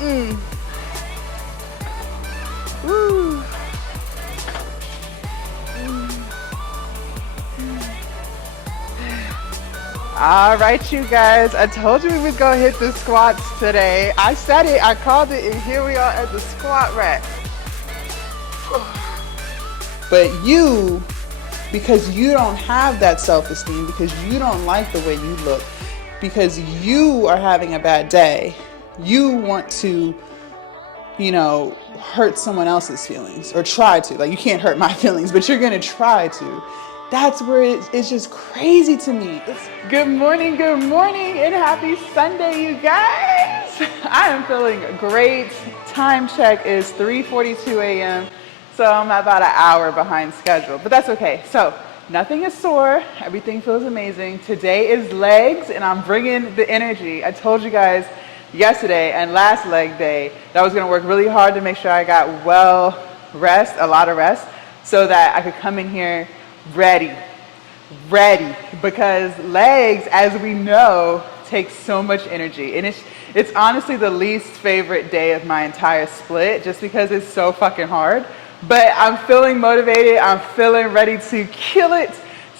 Woo. All right, you guys, I told you we was gonna hit the squats today. I said it, I called it, and here we are at the squat rack. But you, because you don't have that self-esteem, because you don't like the way you look, because you are having a bad day, you want to, you know, hurt someone else's feelings, or try to. Like, you can't hurt my feelings, but you're gonna try to. That's where it's just crazy to me. Good morning, and happy Sunday, you guys. I am feeling great. Time check is 3:42 a.m., so I'm about an hour behind schedule, but that's okay. So nothing is sore, everything feels amazing. Today is legs, and I'm bringing the energy. I told you guys yesterday and last leg day that I was gonna work really hard to make sure I got a lot of rest, so that I could come in here ready, because legs, as we know, take so much energy, and it's honestly the least favorite day of my entire split, just because it's so fucking hard. But I'm feeling motivated, I'm feeling ready to kill it.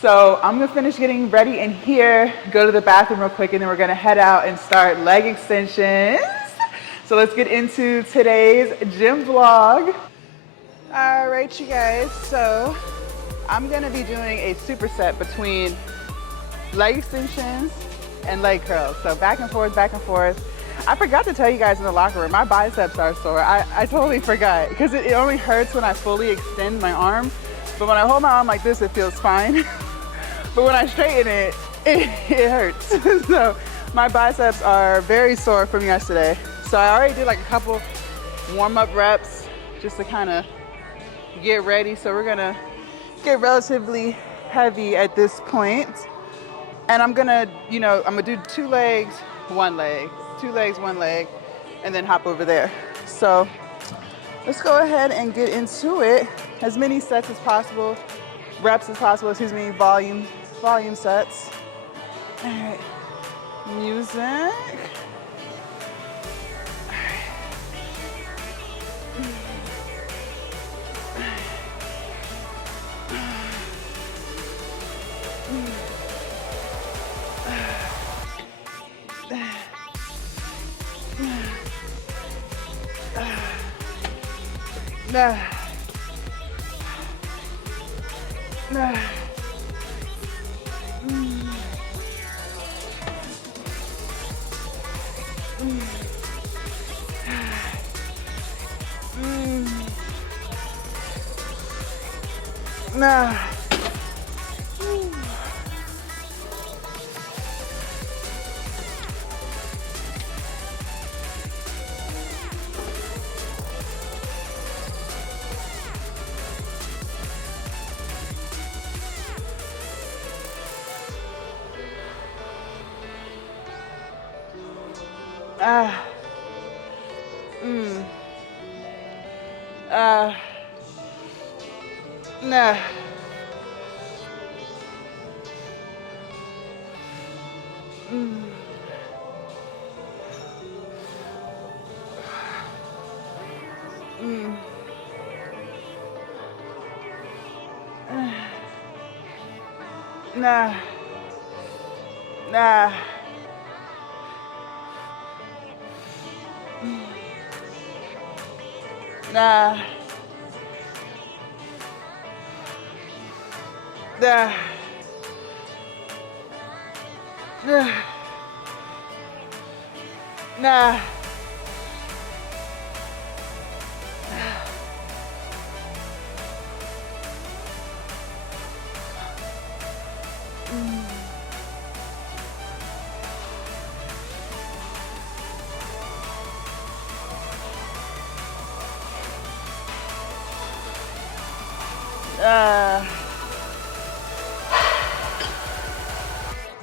So I'm gonna finish getting ready in here, go to the bathroom real quick, and then we're gonna head out and start leg extensions. So let's get into today's gym vlog. All right, you guys, so I'm gonna be doing a superset between leg extensions and leg curls. So back and forth, back and forth. I forgot to tell you guys in the locker room, my biceps are sore. I totally forgot, because it only hurts when I fully extend my arm. But when I hold my arm like this, it feels fine. But when I straighten it, it hurts. So my biceps are very sore from yesterday. So I already did like a couple warm-up reps just to kind of get ready. So we're gonna get relatively heavy at this point. And I'm gonna do 2 legs, 1 leg, 2 legs, 1 leg, and then hop over there. So let's go ahead and get into it. As many sets as possible, reps as possible, volume sets. All right, music. Nah.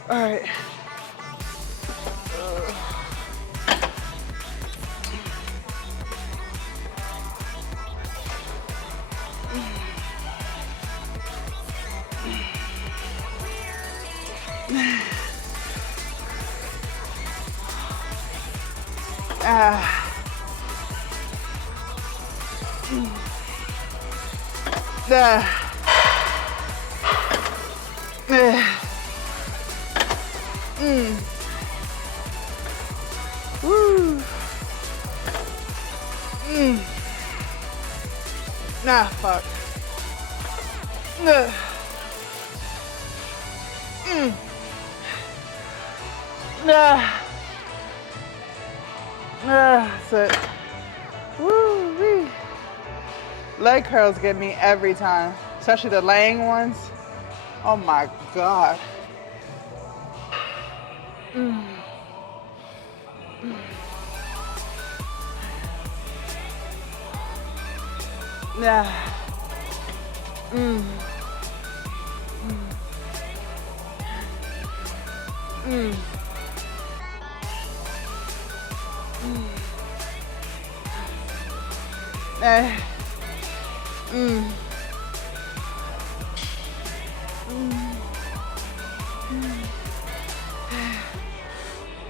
All right. Woo. Nah, fuck. Nah. That's it. Woo-wee. Leg curls get me every time, especially the laying ones. Oh my God. Nah.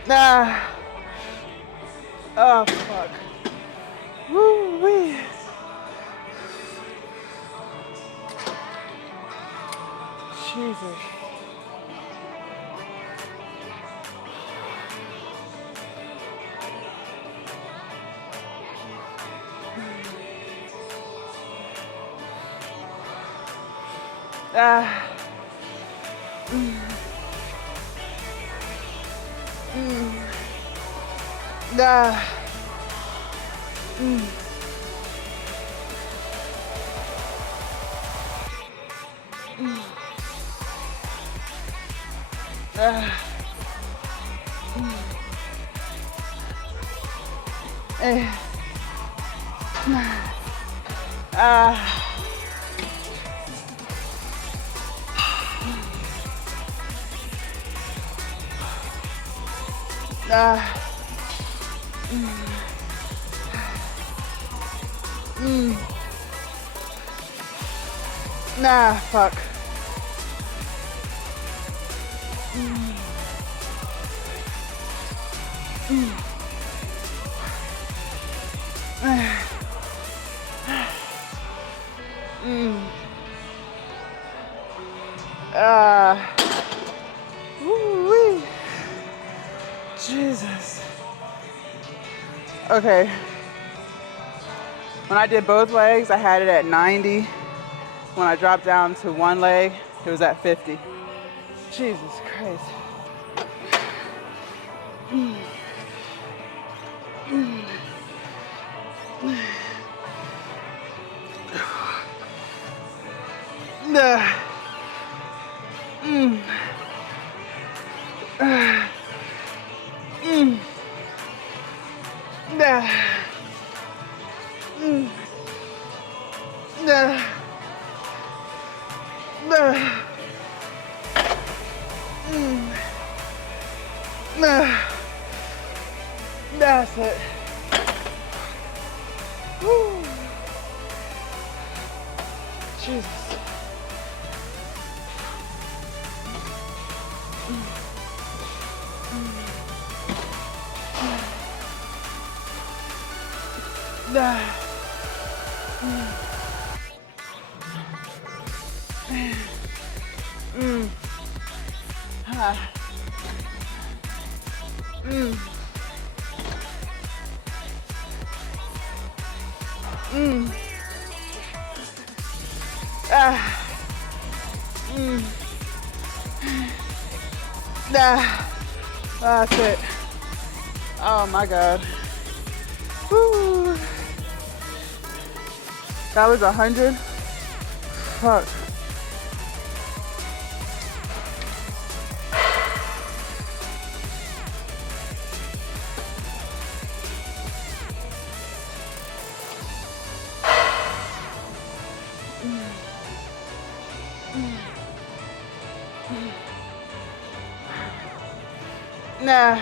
Nah. Oh fuck. Woo-wee. Jesus. Nah, fuck. Woo-wee. Jesus. Okay. When I did both legs, I had it at 90. When I dropped down to one leg, it was at 50. Jesus Christ. That's it. Woo. Jesus. That's it. Oh my God. Woo. That was 100. Fuck. Nah.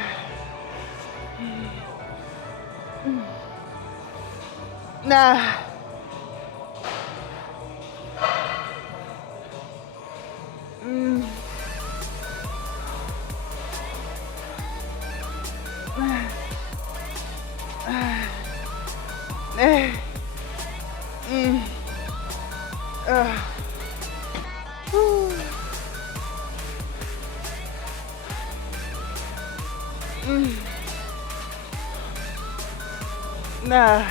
Nah. Whew. Nah.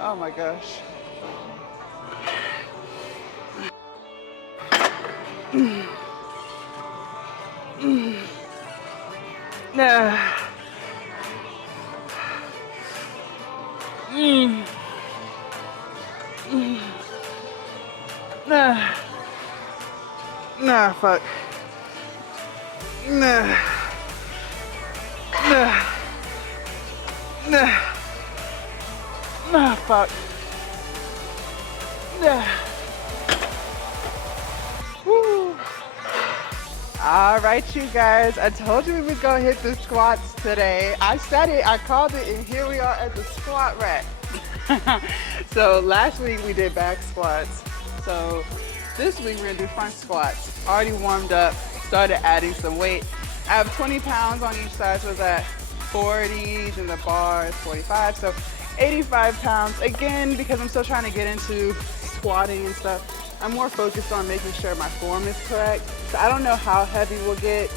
Oh my gosh. Nah. Nah. Nah, fuck. Nah. Nah. Nah. Nah, fuck. Nah. Woo. All right, you guys. I told you we was gonna hit the squats today. I said it, I called it, and here we are at the squat rack. So last week we did back squats. So this week we're gonna do front squats. Already warmed up, started adding some weight. I have 20 pounds on each side, so it's at 40s, and the bar is 45, so 85 pounds. Again, because I'm still trying to get into squatting and stuff, I'm more focused on making sure my form is correct. So I don't know how heavy we'll get.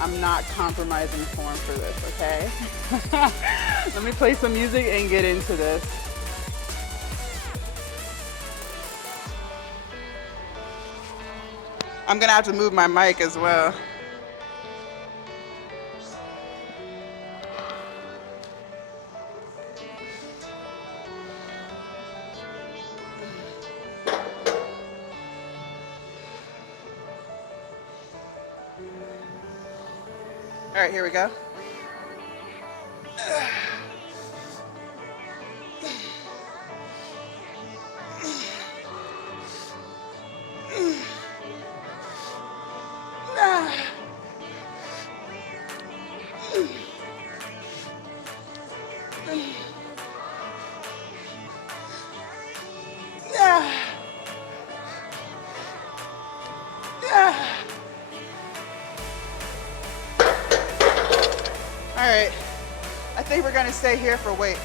I'm not compromising form for this, okay? Let me play some music and get into this. I'm gonna have to move my mic as well. All right, here we go. All right, I think we're gonna stay here for weight.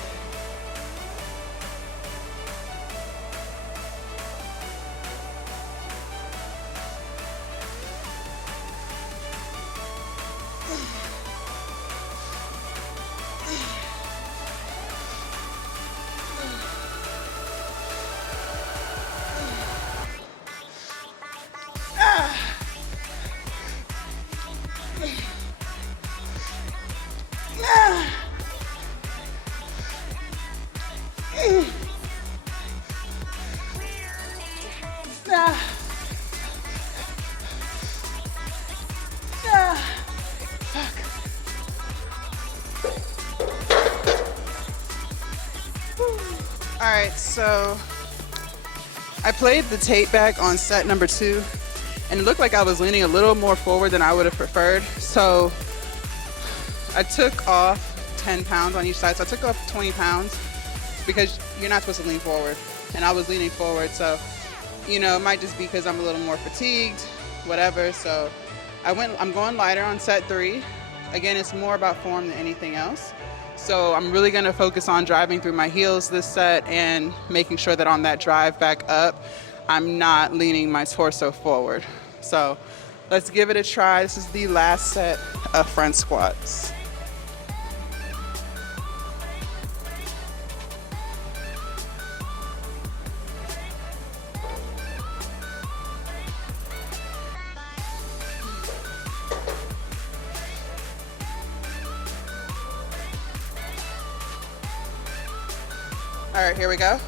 All right, so I played the tape back on set number 2, and it looked like I was leaning a little more forward than I would have preferred. So I took off 10 pounds on each side. So I took off 20 pounds because you're not supposed to lean forward, and I was leaning forward. So, you know, it might just be because I'm a little more fatigued, whatever. So I'm going lighter on set 3. Again, it's more about form than anything else. So I'm really gonna focus on driving through my heels this set and making sure that on that drive back up, I'm not leaning my torso forward. So let's give it a try. This is the last set of front squats. All right, here we go.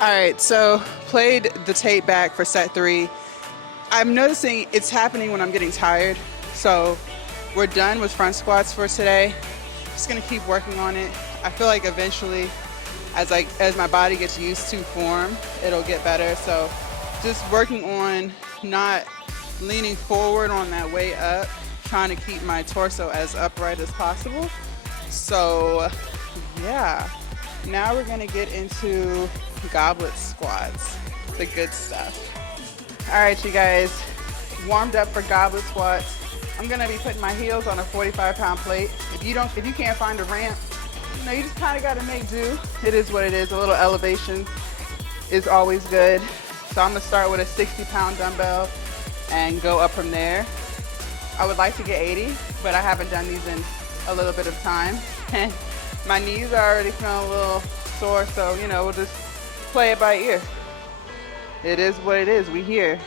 All right, so played the tape back for set 3. I'm noticing it's happening when I'm getting tired. So we're done with front squats for today. Just gonna keep working on it. I feel like eventually, as my body gets used to form, it'll get better. So just working on not leaning forward on that way up, trying to keep my torso as upright as possible. So yeah, now we're gonna get into goblet squats, the good stuff. All right, you guys, warmed up for goblet squats. I'm gonna be putting my heels on a 45-pound plate. If you can't find a ramp, you just kind of gotta make do. It is what it is. A little elevation is always good. So I'm gonna start with a 60-pound dumbbell and go up from there. I would like to get 80, but I haven't done these in a little bit of time. And my knees are already feeling a little sore, so we'll just play it by ear. It is what it is. We here.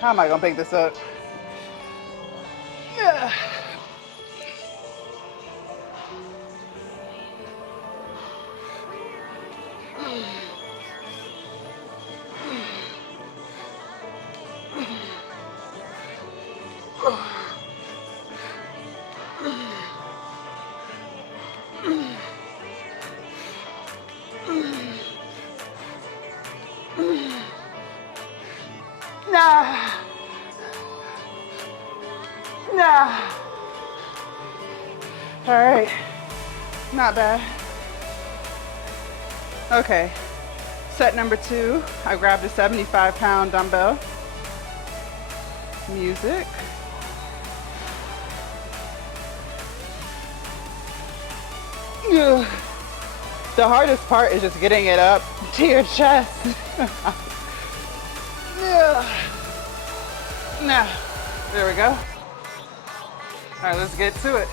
How am I gonna pick this up? Yeah. Nah. All right, not bad. Okay, set number 2, I grabbed a 75-pound dumbbell. Music. Ugh. The hardest part is just getting it up to your chest. Now, there we go. All right, let's get to it.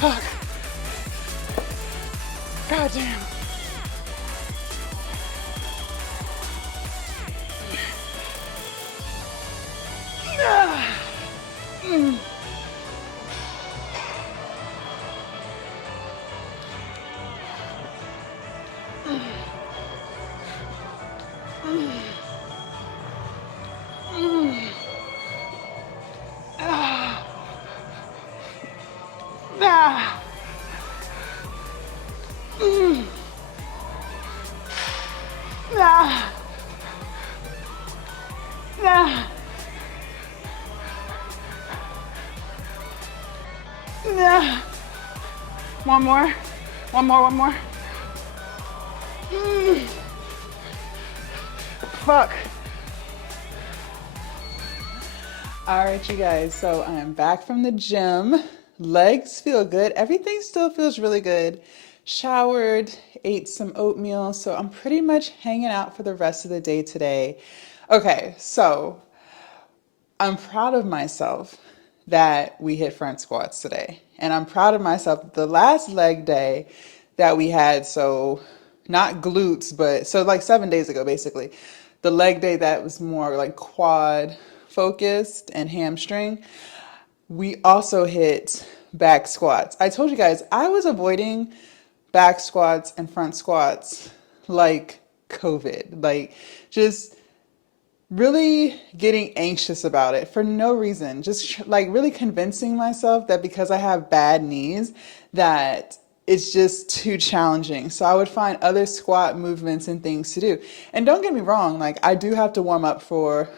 Fuck. God damn. One more. Fuck. All right, you guys, so I am back from the gym. Legs feel good. Everything still feels really good. Showered, ate some oatmeal, so I'm pretty much hanging out for the rest of the day today. Okay, so I'm proud of myself that we hit front squats today. And I'm proud of myself that the last leg day that we had, so not glutes, but so like 7 days ago, basically, the leg day that was more like quad focused and hamstring, we also hit back squats. I told you guys, I was avoiding back squats and front squats like COVID, like just really getting anxious about it for no reason. Just like really convincing myself that because I have bad knees, that it's just too challenging. So I would find other squat movements and things to do. And don't get me wrong, like I do have to warm up for,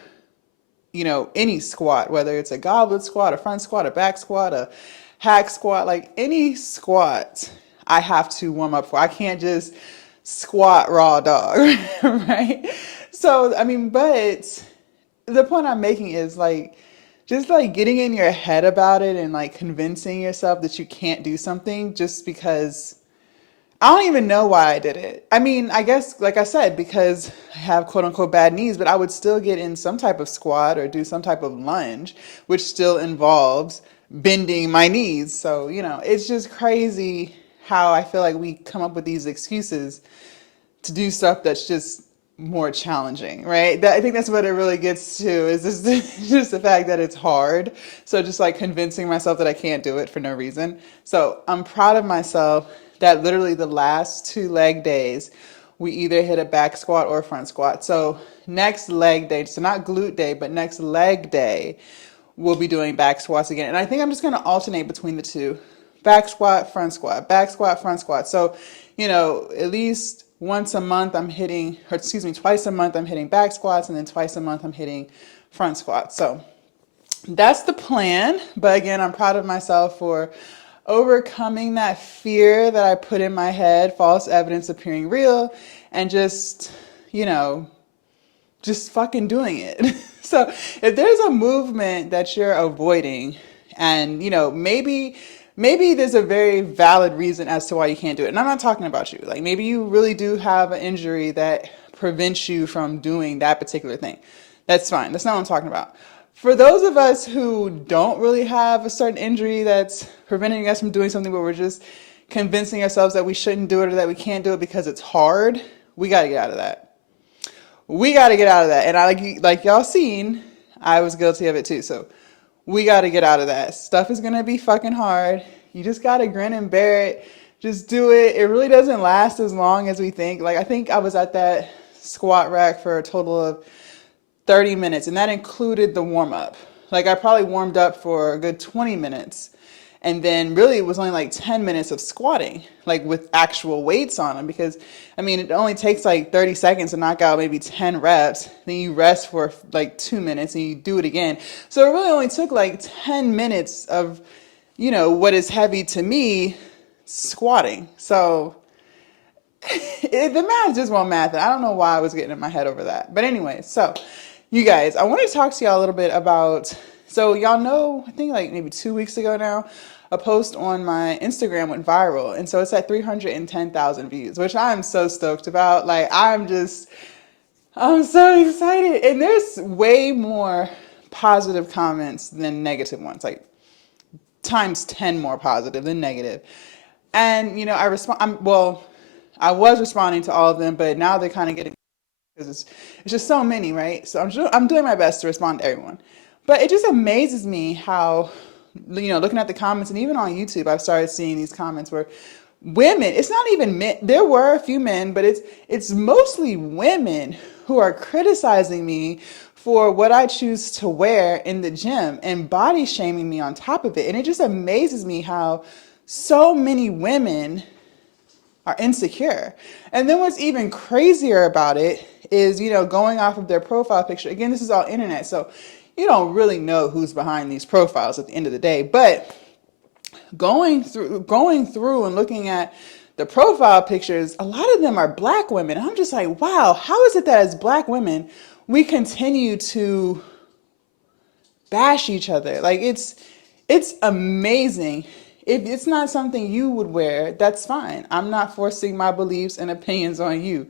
any squat, whether it's a goblet squat, a front squat, a back squat, a hack squat, like any squat I have to warm up for. I can't just squat raw dog, right? So, but the point I'm making is just getting in your head about it and convincing yourself that you can't do something just because, I don't even know why I did it. I mean, I guess, like I said, because I have quote unquote bad knees, but I would still get in some type of squat or do some type of lunge, which still involves bending my knees. So, it's just crazy how I feel like we come up with these excuses to do stuff that's just more challenging, right? I think that's what it really gets to is this, just the fact that it's hard. So just like convincing myself that I can't do it for no reason. So I'm proud of myself that literally the last 2 leg days, we either hit a back squat or a front squat. So next leg day, so not glute day, but next leg day, we'll be doing back squats again. And I think I'm just going to alternate between the two. Back squat, front squat, back squat, front squat. So, at least once a month I'm hitting, or excuse me, twice a month I'm hitting back squats, and then twice a month I'm hitting front squats. So that's the plan. But again, I'm proud of myself for overcoming that fear that I put in my head, false evidence appearing real, and just fucking doing it. So if there's a movement that you're avoiding and, maybe there's a very valid reason as to why you can't do it. And I'm not talking about you. Like maybe you really do have an injury that prevents you from doing that particular thing. That's fine. That's not what I'm talking about. For those of us who don't really have a certain injury that's preventing us from doing something, but we're just convincing ourselves that we shouldn't do it or that we can't do it because it's hard, we got to get out of that. We got to get out of that. And like y'all seen, I was guilty of it too. So we got to get out of that. Stuff is going to be fucking hard. You just got to grin and bear it. Just do it. It really doesn't last as long as we think. Like I think I was at that squat rack for a total of 30 minutes, and that included the warm up. Like I probably warmed up for a good 20 minutes. And then really it was only like 10 minutes of squatting, like with actual weights on them. Because, I mean, it only takes like 30 seconds to knock out maybe 10 reps. Then you rest for like 2 minutes and you do it again. So it really only took like 10 minutes of, what is heavy to me, squatting. So the math just won't math. I don't know why I was getting in my head over that. But anyway, so you guys, I want to talk to y'all a little bit about, so y'all know, I think like maybe 2 weeks ago now, a post on my Instagram went viral. And so it's at 310,000 views, which I'm so stoked about. Like, I'm so excited. And there's way more positive comments than negative ones, like times 10 more positive than negative. And, I was responding to all of them, but now they're kind of getting, because it's just so many, right? So I'm doing my best to respond to everyone. But it just amazes me how, looking at the comments, and even on YouTube, I've started seeing these comments where women, it's not even men, there were a few men, but it's mostly women who are criticizing me for what I choose to wear in the gym and body shaming me on top of it. And it just amazes me how so many women are insecure. And then what's even crazier about it is, going off of their profile picture. Again, this is all internet, so you don't really know who's behind these profiles at the end of the day. But going through and looking at the profile pictures, a lot of them are black women. I'm just like, wow, how is it that as black women, we continue to bash each other? Like it's amazing. If it's not something you would wear, that's fine. I'm not forcing my beliefs and opinions on you.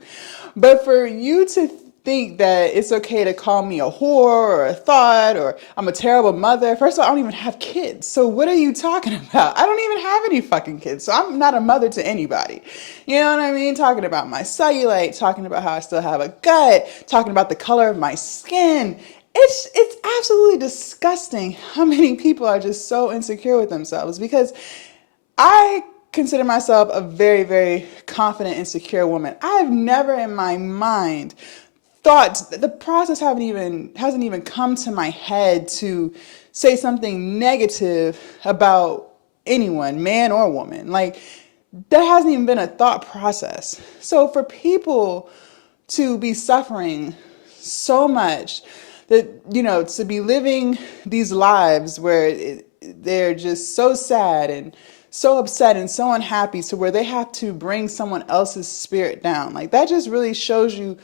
But for you to think that it's okay to call me a whore or a thought or I'm a terrible mother. First of all, I don't even have kids. So what are you talking about? I don't even have any fucking kids. So I'm not a mother to anybody. You know what I mean? Talking about my cellulite, talking about how I still have a gut, talking about the color of my skin. It's absolutely disgusting how many people are just so insecure with themselves, because I consider myself a very, very confident and secure woman. I've never in my mind thought, the process hasn't even come to my head to say something negative about anyone, man or woman. Like, that hasn't even been a thought process. So for people to be suffering so much, that, to be living these lives where they're just so sad and so upset and so unhappy to where they have to bring someone else's spirit down. Like, that just really shows you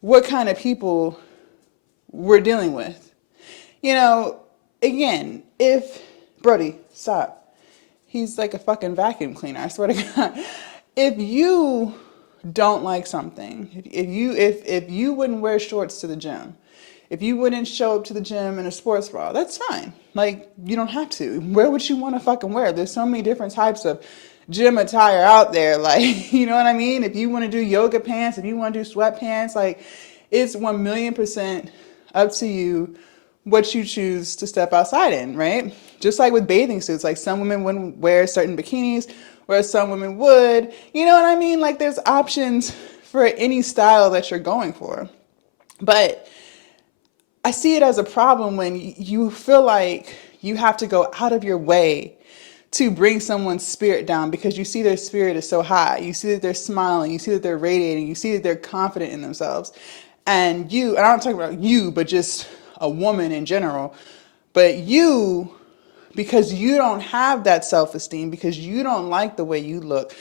what kind of people we're dealing with. Again, if Brody, stop. He's like a fucking vacuum cleaner, I swear to God. if you don't like something, if you wouldn't wear shorts to the gym, if you wouldn't show up to the gym in a sports bra, that's fine. Like, you don't have to. Wear what you want to fucking wear. There's so many different types of gym attire out there. Like, you know what I mean? If you want to do yoga pants, if you want to do sweatpants, like, it's 1,000,000% up to you what you choose to step outside in, right? Just like with bathing suits, like some women wouldn't wear certain bikinis, whereas some women would. You know what I mean? Like, there's options for any style that you're going for. But I see it as a problem when you feel like you have to go out of your way to bring someone's spirit down because you see their spirit is so high. You see that they're smiling, you see that they're radiating, you see that they're confident in themselves. And I'm not talking about you, but just a woman in general, but you, because you don't have that self-esteem, because you don't like the way you look,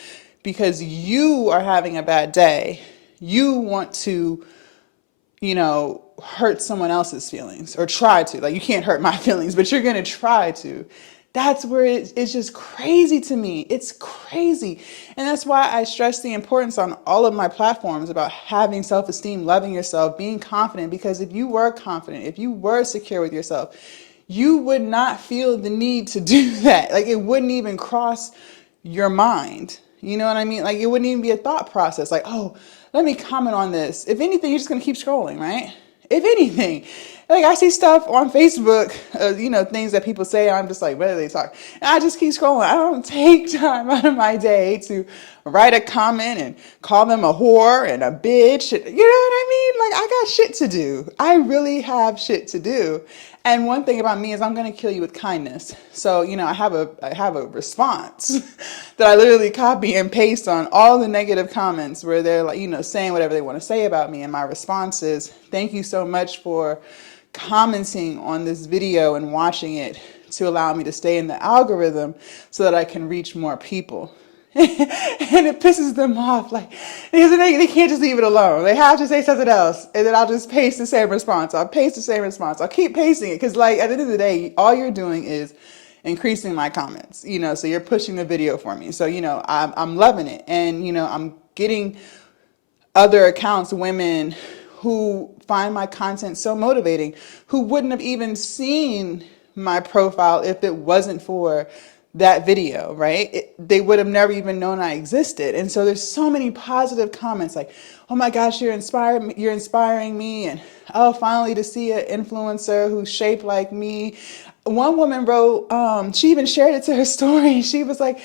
because you are having a bad day, you want to, hurt someone else's feelings or try to. Like, you can't hurt my feelings, but you're going to try to. That's where it's just crazy to me. It's crazy. And that's why I stress the importance on all of my platforms about having self-esteem, loving yourself, being confident. Because if you were confident, if you were secure with yourself, you would not feel the need to do that. Like, it wouldn't even cross your mind. You know what I mean? Like, it wouldn't even be a thought process. Like, oh, let me comment on this. If anything, you're just going to keep scrolling, right? If anything, like, I see stuff on Facebook, things that people say, I'm just like, what are they talking? And I just keep scrolling. I don't take time out of my day to write a comment and call them a whore and a bitch. You know what I mean? Like, I got shit to do. I really have shit to do. And one thing about me is I'm going to kill you with kindness. So, I have a response that I literally copy and paste on all the negative comments where they're like, saying whatever they want to say about me. And my response is, thank you so much for commenting on this video and watching it to allow me to stay in the algorithm so that I can reach more people. And it pisses them off. Like, they can't just leave it alone. They have to say something else. And then I'll just paste the same response. I'll paste the same response. I'll keep pasting it. Because, like, at the end of the day, all you're doing is increasing my comments. So you're pushing the video for me. So, I'm loving it. And, I'm getting other accounts, women who find my content so motivating, who wouldn't have even seen my profile if it wasn't for that video, right? They would have never even known I existed. And so there's so many positive comments like, oh my gosh, you're inspiring me. And oh, finally to see an influencer who's shaped like me. One woman wrote, she even shared it to her story. She was like,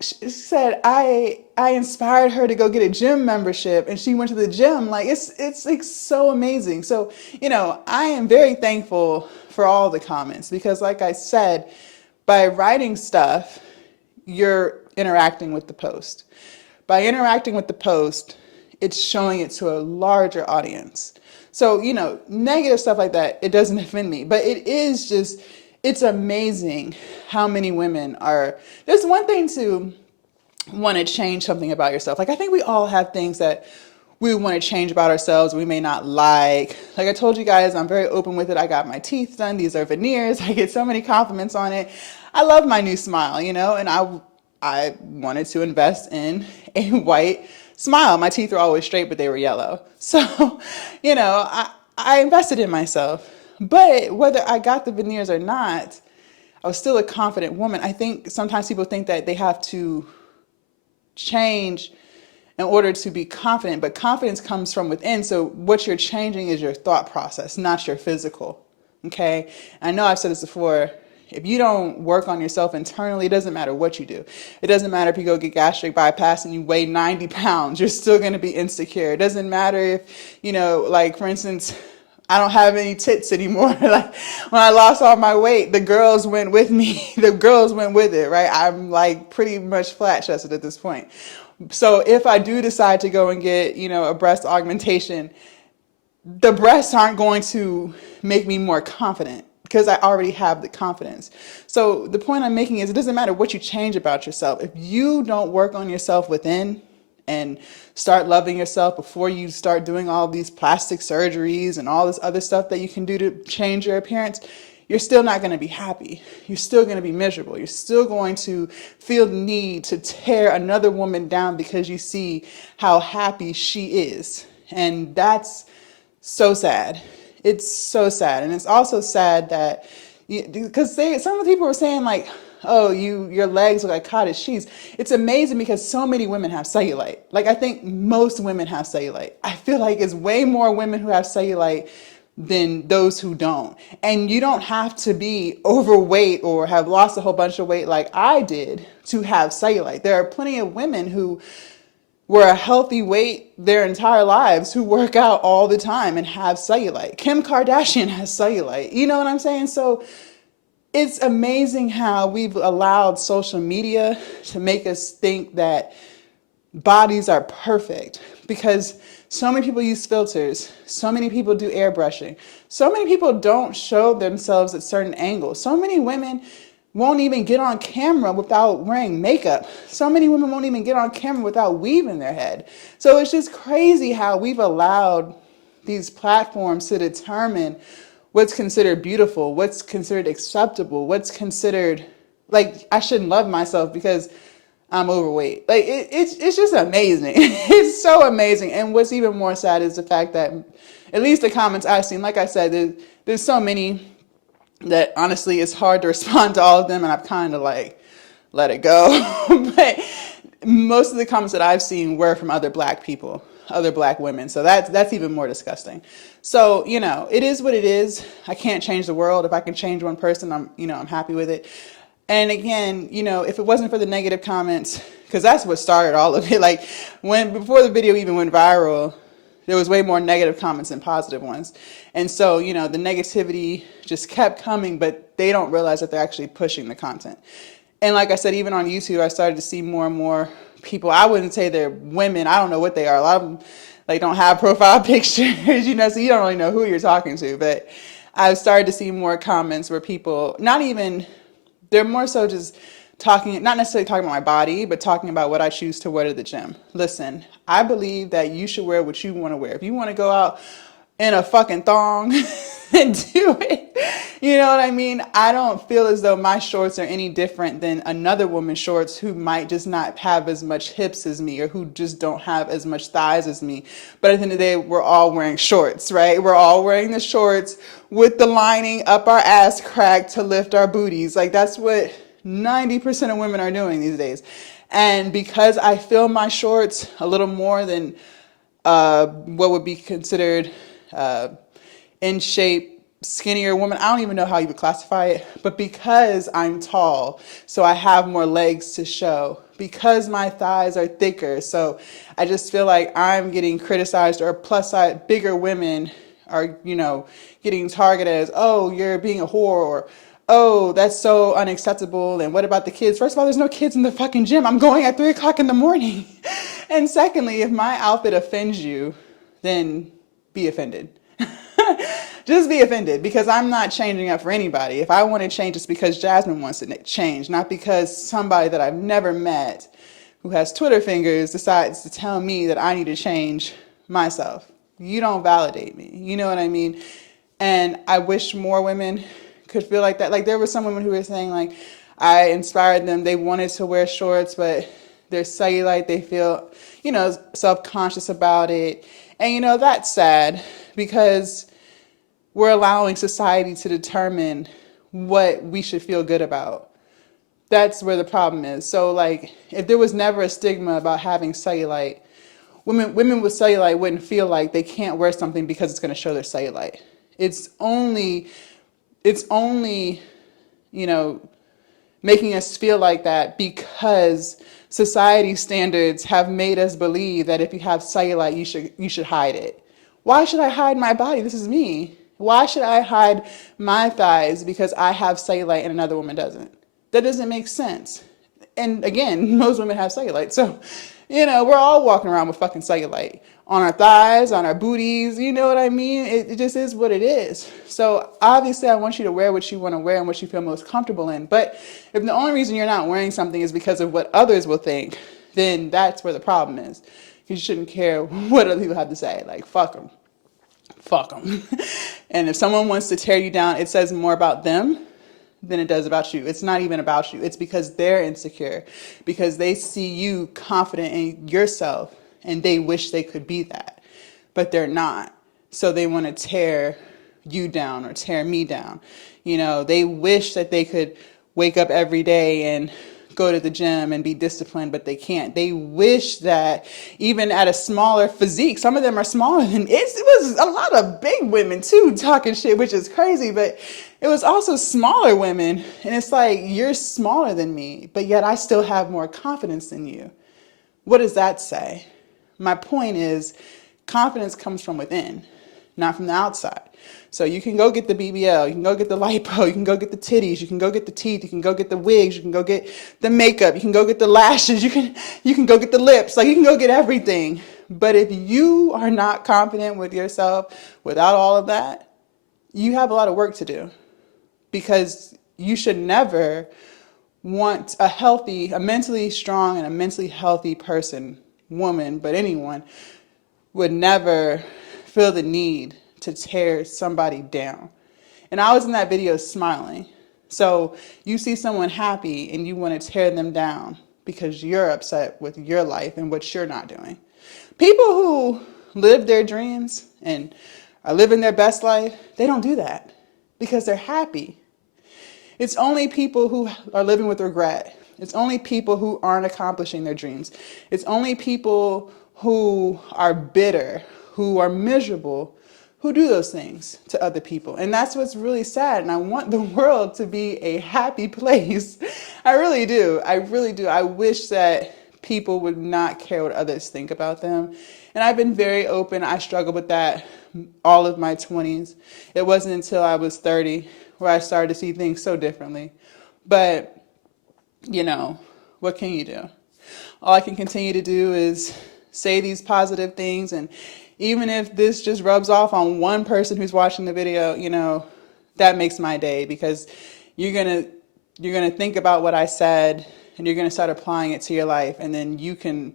she said, I inspired her to go get a gym membership, and she went to the gym. Like, it's like so amazing. So, I am very thankful for all the comments because, like I said, by writing stuff, you're interacting with the post. By interacting with the post, it's showing it to a larger audience. So, negative stuff like that, it doesn't offend me. But it is just, it's amazing how many women are. There's one thing to want to change something about yourself. Like, I think we all have things that we want to change about ourselves we may not like. Like I told you guys, I'm very open with it. I got my teeth done. These are veneers. I get so many compliments on it. I love my new smile, and I wanted to invest in a white smile. My teeth were always straight, but they were yellow. So, I invested in myself. But whether I got the veneers or not, I was still a confident woman. I think sometimes people think that they have to change in order to be confident, but confidence comes from within. So what you're changing is your thought process, not your physical. Okay? I know I've said this before. If you don't work on yourself internally, it doesn't matter what you do. It doesn't matter if you go get gastric bypass and you weigh 90 pounds, you're still going to be insecure. It doesn't matter if, like, for instance, I don't have any tits anymore. Like, when I lost all my weight, the girls went with me. The girls went with it, right? I'm like pretty much flat chested at this point. So if I do decide to go and get, a breast augmentation, the breasts aren't going to make me more confident because I already have the confidence. So the point I'm making is it doesn't matter what you change about yourself. If you don't work on yourself within and start loving yourself before you start doing all these plastic surgeries and all this other stuff that you can do to change your appearance, you're still not going to be happy. You're still going to be miserable. You're still going to feel the need to tear another woman down because you see how happy she is. And that's so sad. It's so sad. And it's also sad that, because some of the people were saying like, oh, your legs look like cottage cheese. It's amazing because so many women have cellulite. Like, I think most women have cellulite. I feel like it's way more women who have cellulite than those who don't. And you don't have to be overweight or have lost a whole bunch of weight like I did to have cellulite. There are plenty of women who were a healthy weight their entire lives who work out all the time and have cellulite. Kim Kardashian has cellulite. You know what I'm saying? So it's amazing how we've allowed social media to make us think that bodies are perfect, because so many people use filters, so many people do airbrushing, so many people don't show themselves at certain angles. So many women won't even get on camera without wearing makeup. So many women won't even get on camera without weaving their head. So it's just crazy how we've allowed these platforms to determine what's considered beautiful, what's considered acceptable, what's considered, like, I shouldn't love myself because I'm overweight. Like, it's just amazing. It's so amazing. And what's even more sad is the fact that, at least the comments I've seen, like I said, there's so many that honestly it's hard to respond to all of them, and I've kind of like let it go. But most of the comments that I've seen were from other black people, other black women. So that's even more disgusting. So, it is what it is. I can't change the world. If I can change one person, I'm happy with it. And again, if it wasn't for the negative comments, because that's what started all of it. Like, before the video even went viral, there was way more negative comments than positive ones. And so, the negativity just kept coming, but they don't realize that they're actually pushing the content. And like I said, even on YouTube, I started to see more and more people. I wouldn't say they're women. I don't know what they are. A lot of them don't have profile pictures, so you don't really know who you're talking to. But I've started to see more comments where people, they're more so just talking, not necessarily talking about my body, but talking about what I choose to wear to the gym. Listen, I believe that you should wear what you want to wear. If you want to go out in a fucking thong, then do it. You know what I mean? I don't feel as though my shorts are any different than another woman's shorts who might just not have as much hips as me, or who just don't have as much thighs as me. But at the end of the day, we're all wearing shorts, right? We're all wearing the shorts with the lining up our ass crack to lift our booties. Like, that's what 90% of women are doing these days. And because I fill my shorts a little more than what would be considered in shape, skinnier woman, I don't even know how you would classify it, but because I'm tall, so I have more legs to show, because my thighs are thicker, so I just feel like I'm getting criticized, or plus size bigger women are, getting targeted as, oh, you're being a whore, or oh, that's so unacceptable, and what about the kids? First of all, there's no kids in the fucking gym. I'm going at 3 o'clock in the morning. And secondly, if my outfit offends you, then be offended. Just be offended, because I'm not changing up for anybody. If I want to change, it's because Jasmine wants to change, not because somebody that I've never met who has Twitter fingers decides to tell me that I need to change myself. You don't validate me. You know what I mean? And I wish more women could feel like that. Like, there were some women who were saying, like, I inspired them. They wanted to wear shorts, but their cellulite, they feel, self-conscious about it. And, that's sad, because we're allowing society to determine what we should feel good about. That's where the problem is. So, like, if there was never a stigma about having cellulite, women with cellulite wouldn't feel like they can't wear something because it's going to show their cellulite. It's only, making us feel like that because society standards have made us believe that if you have cellulite, you should hide it. Why should I hide my body? This is me. Why should I hide my thighs because I have cellulite and another woman doesn't? That doesn't make sense. And again, most women have cellulite. So, we're all walking around with fucking cellulite on our thighs, on our booties. You know what I mean? It just is what it is. So obviously I want you to wear what you want to wear and what you feel most comfortable in. But if the only reason you're not wearing something is because of what others will think, then that's where the problem is. You shouldn't care what other people have to say. Like, fuck them. Fuck them. And if someone wants to tear you down, it says more about them than it does about you. It's not even about you. It's because they're insecure, because they see you confident in yourself and they wish they could be that, but they're not. So they want to tear you down or tear me down. You know, they wish that they could wake up every day and go to the gym and be disciplined, but they can't. They wish that even at a smaller physique, some of them are smaller than it was a lot of big women too talking shit, which is crazy, but it was also smaller women. And it's like, you're smaller than me, but yet I still have more confidence than you. What does that say? My point is, confidence comes from within, not from the outside. So you can go get the BBL, you can go get the lipo, you can go get the titties, you can go get the teeth, you can go get the wigs, you can go get the makeup, you can go get the lashes, you can go get the lips, like you can go get everything. But if you are not confident with yourself without all of that, you have a lot of work to do, because you should never want a mentally strong and a mentally healthy person, woman, but anyone would never feel the need to tear somebody down. And I was in that video smiling. So you see someone happy and you want to tear them down because you're upset with your life and what you're not doing. People who live their dreams and are living their best life, they don't do that because they're happy. It's only people who are living with regret. It's only people who aren't accomplishing their dreams. It's only people who are bitter, who are miserable, who do those things to other people. And that's what's really sad. And I want the world to be a happy place. I really do. I really do. I wish that people would not care what others think about them. And I've been very open. I struggled with that all of my 20s. It wasn't until I was 30 where I started to see things so differently. But, you know, what can you do? All I can continue to do is say these positive things, and even if this just rubs off on one person who's watching the video, you know, that makes my day, because you're gonna think about what I said and you're gonna start applying it to your life, and then you can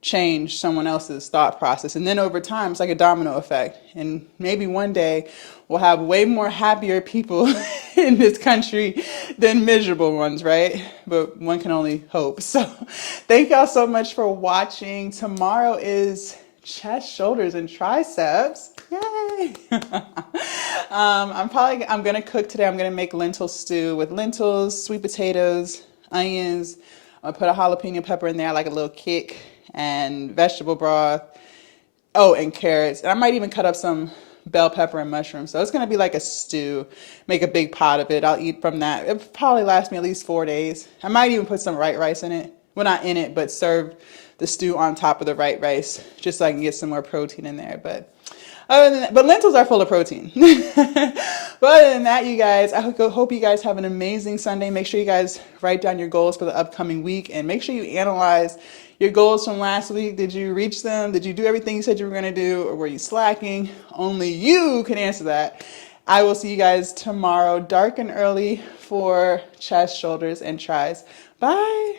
change someone else's thought process. And then over time, it's like a domino effect. And maybe one day we'll have way more happier people in this country than miserable ones, right? But one can only hope. So thank y'all so much for watching. Tomorrow is chest, shoulders, and triceps. Yay! I'm gonna cook today. I'm gonna make lentil stew with lentils, sweet potatoes, onions. I'm gonna put a jalapeno pepper in there. I like a little kick, and vegetable broth. Oh, and carrots. And I might even cut up some bell pepper and mushrooms. So it's gonna be like a stew. Make a big pot of it. I'll eat from that. It'll probably last me at least 4 days. I might even put some white rice in it. Well, not in it, but serve the stew on top of the white rice, just so I can get some more protein in there. But other than that, but lentils are full of protein. But other than that, you guys, I hope you guys have an amazing Sunday. Make sure you guys write down your goals for the upcoming week, and make sure you analyze your goals from last week. Did you reach them? Did you do everything you said you were going to do, or were you slacking? Only you can answer that. I will see you guys tomorrow, dark and early, for chest, shoulders, and tries. Bye.